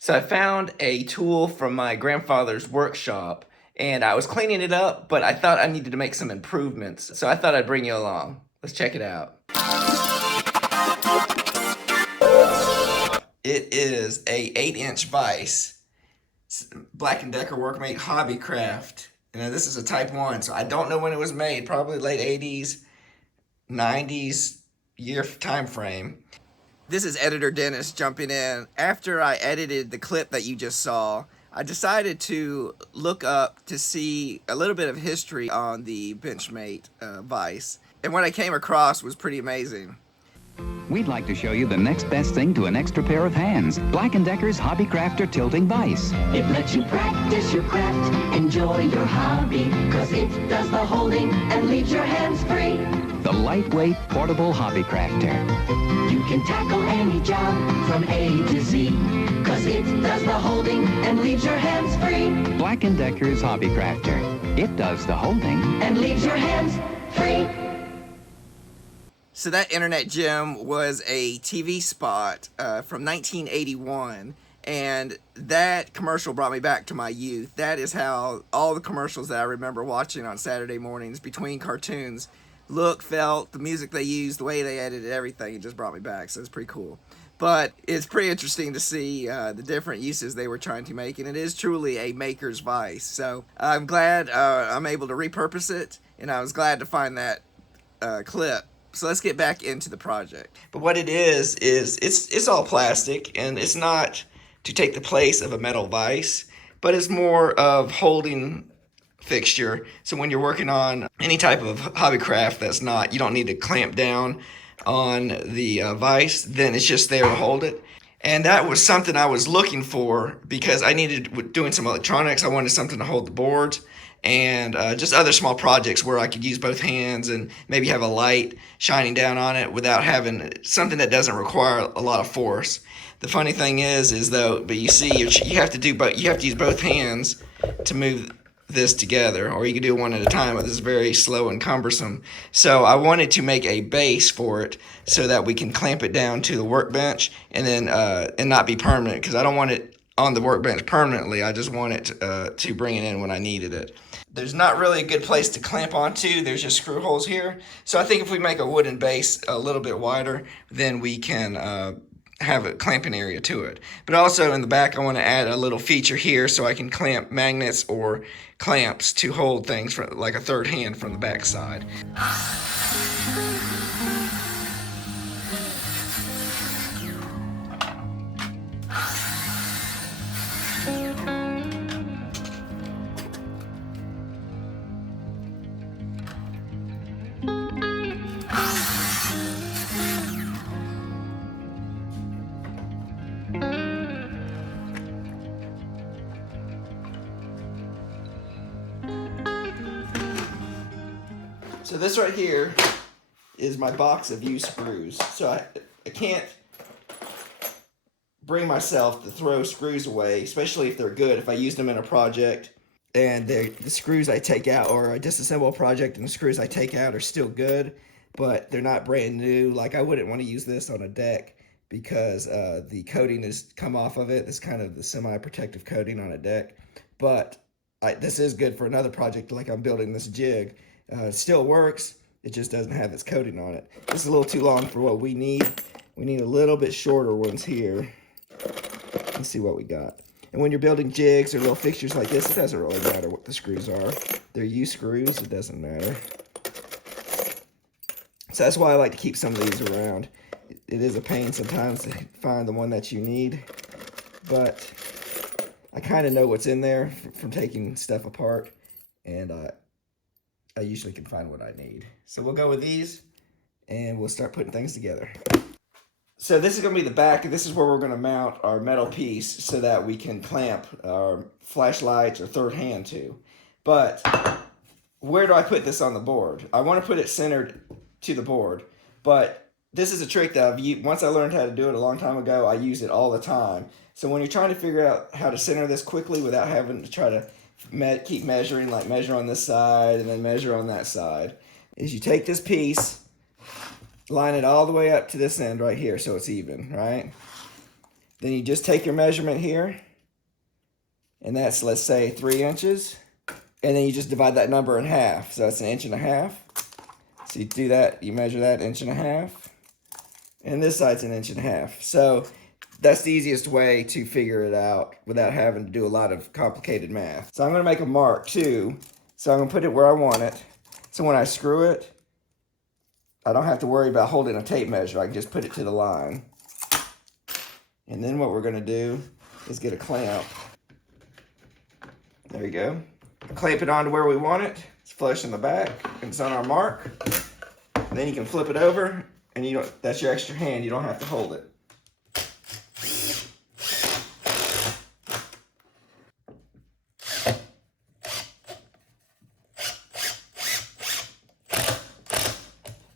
So I found a tool from my grandfather's workshop and I was cleaning it up, but I thought I needed to make some improvements. So I thought I'd bring you along. Let's check it out. It is a 8-inch vise, Black & Decker Workmate Hobbycraft. Now this is a type 1, so I don't know when it was made, probably late 80s, 90s year time frame. This is editor Dennis jumping in. After I edited the clip that you just saw, I decided to look up to see a little bit of history on the Benchmate vise. And what I came across was pretty amazing. We'd like to show you the next best thing to an extra pair of hands. Black & Decker's Hobbycrafter Tilting Vise. It lets you practice your craft, enjoy your hobby, cause it does the holding and leaves your hands free. The lightweight, portable Hobbycrafter. You can tackle any job from A to Z, cause it does the holding and leaves your hands free. Black & Decker's Hobbycrafter. It does the holding and leaves your hands free. So that internet gem was a TV spot from 1981, and that commercial brought me back to my youth. That is how all the commercials that I remember watching on Saturday mornings between cartoons look, felt, the music they used, the way they edited everything. It just brought me back, so it's pretty cool. But it's pretty interesting to see the different uses they were trying to make, and it is truly a maker's vice. So I'm glad I'm able to repurpose it, and I was glad to find that clip. So let's get back into the project. But what it is it's all plastic, and it's not to take the place of a metal vise, but it's more of holding fixture. So when you're working on any type of hobbycraft that's not, you don't need to clamp down on the vise, then it's just there to hold it. And that was something I was looking for because I needed, doing some electronics, I wanted something to hold the boards and just other small projects where I could use both hands and maybe have a light shining down on it without having something that doesn't require a lot of force. The funny thing is though, but you see, you have to use both hands to move this together, or you can do one at a time, but this is very slow and cumbersome. So I wanted to make a base for it so that we can clamp it down to the workbench and then and not be permanent, because I don't want it on the workbench permanently. I just want it to bring it in when I needed it. There's not really a good place to clamp onto. There's just screw holes here. So I think if we make a wooden base a little bit wider, then we can have a clamping area to it. But also in the back, I want to add a little feature here so I can clamp magnets or clamps to hold things from, like a third hand from the back side. So this right here is my box of used screws. So I can't bring myself to throw screws away, especially if they're good. If I used them in a project and the screws I take out, or I disassemble a project and the screws I take out are still good, but they're not brand new. Like I wouldn't want to use this on a deck because the coating has come off of it. It's kind of the semi-protective coating on a deck. But this is good for another project, like I'm building this jig. It still works, it just doesn't have its coating on it. This is a little too long for what we need. We need a little bit shorter ones here. Let's see what we got. And when you're building jigs or little fixtures like this, it doesn't really matter what the screws are. They're U screws, it doesn't matter. So that's why I like to keep some of these around. It is a pain sometimes to find the one that you need, but I kind of know what's in there from taking stuff apart, and I usually can find what I need. So we'll go with these and we'll start putting things together. So this is going to be the back, and this is where we're going to mount our metal piece so that we can clamp our flashlights or third hand to. But where do I put this on the board? I want to put it centered to the board, but this is a trick that I've used. Once I learned how to do it a long time ago, I use it all the time. So when you're trying to figure out how to center this quickly without having to try to keep measuring, like measure on this side and then measure on that side, is you take this piece, line it all the way up to this end right here so it's even, right? Then you just take your measurement here, and that's, let's say, 3 inches. And then you just divide that number in half. So that's 1.5 inches. So you do that, you measure that 1.5 inches. And this side's 1.5 inches. So that's the easiest way to figure it out without having to do a lot of complicated math. So I'm gonna make a mark too. So I'm gonna put it where I want it. So when I screw it, I don't have to worry about holding a tape measure. I can just put it to the line. And then what we're gonna do is get a clamp. There you go. Clamp it onto where we want it. It's flush in the back, and it's on our mark. And then you can flip it over, and you don't, that's your extra hand. You don't have to hold it.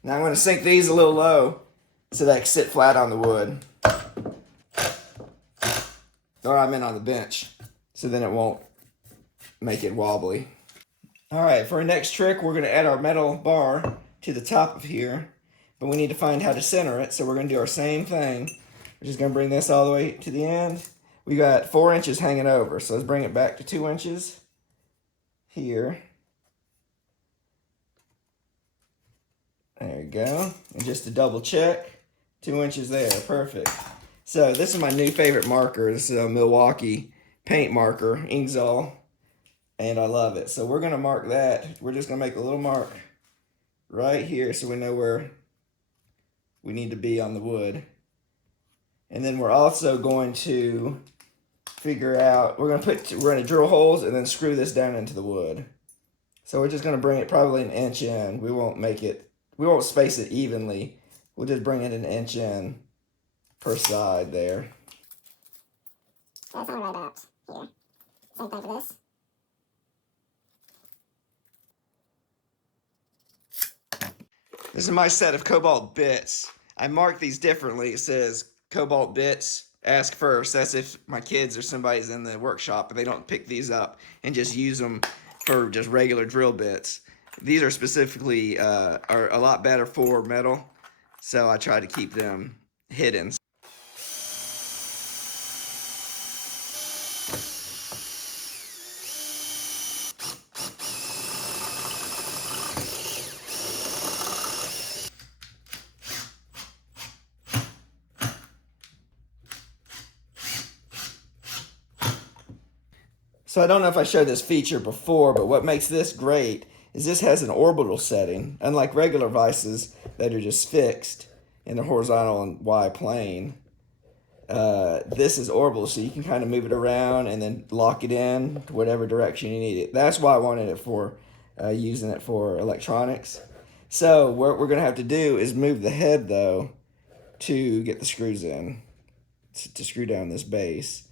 Now I'm going to sink these a little low so they can sit flat on the wood. Or I meant on the bench, so then it won't make it wobbly. Alright, for our next trick, we're going to add our metal bar to the top of here, but we need to find how to center it, so we're going to do our same thing. We're just going to bring this all the way to the end. We got 4 inches hanging over, so let's bring it back to 2 inches here. There we go. And just to double check, 2 inches there, perfect. So this is my new favorite marker. This is a Milwaukee paint marker, Inksol, and I love it. So we're gonna mark that. We're just gonna make a little mark right here so we know where we need to be on the wood. And then we're also going to figure out, we're gonna drill holes and then screw this down into the wood. So we're just gonna bring it probably 1 inch in. We won't space it evenly. We'll just bring it 1 inch in per side there. That's only right about here. Same thing for this. This is my set of cobalt bits. I marked these differently. It says cobalt bits, ask first. That's if my kids or somebody's in the workshop and they don't pick these up and just use them for just regular drill bits. These are specifically are a lot better for metal, so I try to keep them hidden. So I don't know if I showed this feature before, but what makes this great is this has an orbital setting. Unlike regular vices that are just fixed in the horizontal and Y plane, this is orbital, so you can kind of move it around and then lock it in to whatever direction you need it. That's why I wanted it for using it for electronics. So what we're going to have to do is move the head, though, to get the screws in, to screw down this base.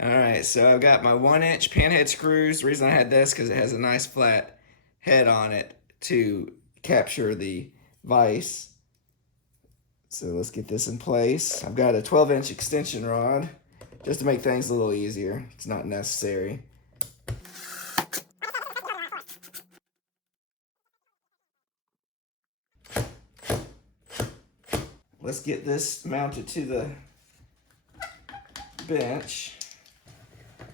Alright, so I've got my 1 inch panhead screws. The reason I had this because it has a nice flat head on it to capture the vise. So let's get this in place. I've got a 12-inch extension rod just to make things a little easier. It's not necessary. Let's get this mounted to the bench.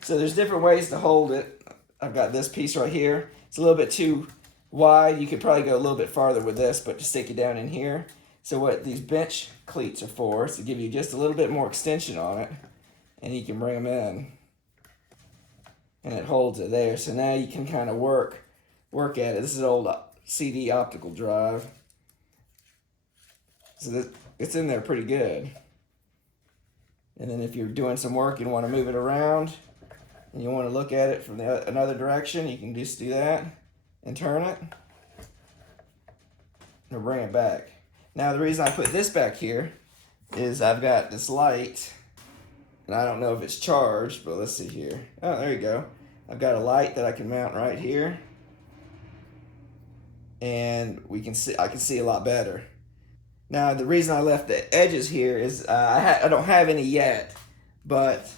So there's different ways to hold it. I've got this piece right here. It's a little bit too wide. You could probably go a little bit farther with this, but to stick it down in here. So what these bench cleats are for is to give you just a little bit more extension on it, and you can bring them in. And it holds it there. So now you can kind of work at it. This is an old CD optical drive. So it's in there pretty good. And then if you're doing some work and want to move it around, and you want to look at it from another direction, you can just do that and turn it and bring it back. Now the reason I put this back here is I've got this light, and I don't know if it's charged, but let's see here. Oh, there you go. I've got a light that I can mount right here, and I can see a lot better. Now the reason I left the edges here is I don't have any yet, but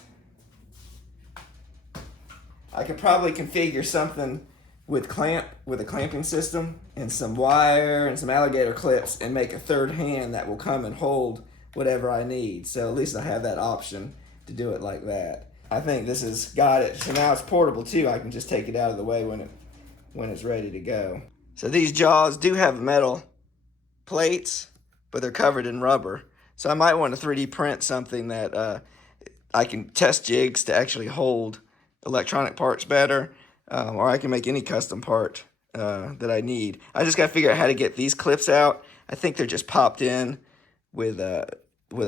I could probably configure something with a clamping system and some wire and some alligator clips and make a third hand that will come and hold whatever I need. So at least I have that option to do it like that. I think this has got it. So now it's portable too. I can just take it out of the way when it's ready to go. So these jaws do have metal plates, but they're covered in rubber. So I might want to 3D print something that I can test jigs to actually hold electronic parts better, or I can make any custom part that I need. I just got to figure out how to get these clips out. I think they're just popped in with a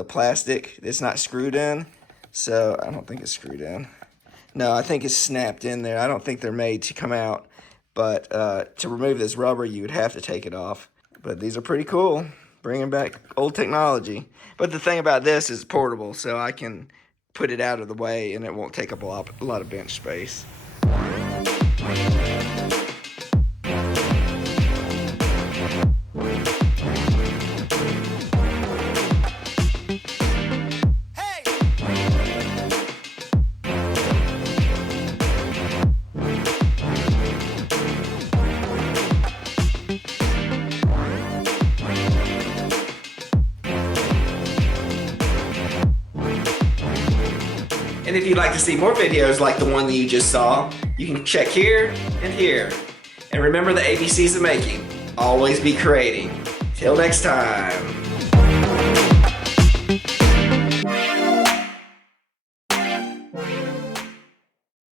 plastic. It's not screwed in, so I don't think it's screwed in. No, I think it's snapped in there. I don't think they're made to come out, but to remove this rubber, you would have to take it off. But these are pretty cool, bringing back old technology. But the thing about this is portable, so I can put it out of the way and it won't take up a lot of bench space. And if you'd like to see more videos like the one that you just saw, you can check here and here. And remember the ABCs of making. Always be creating. Till next time.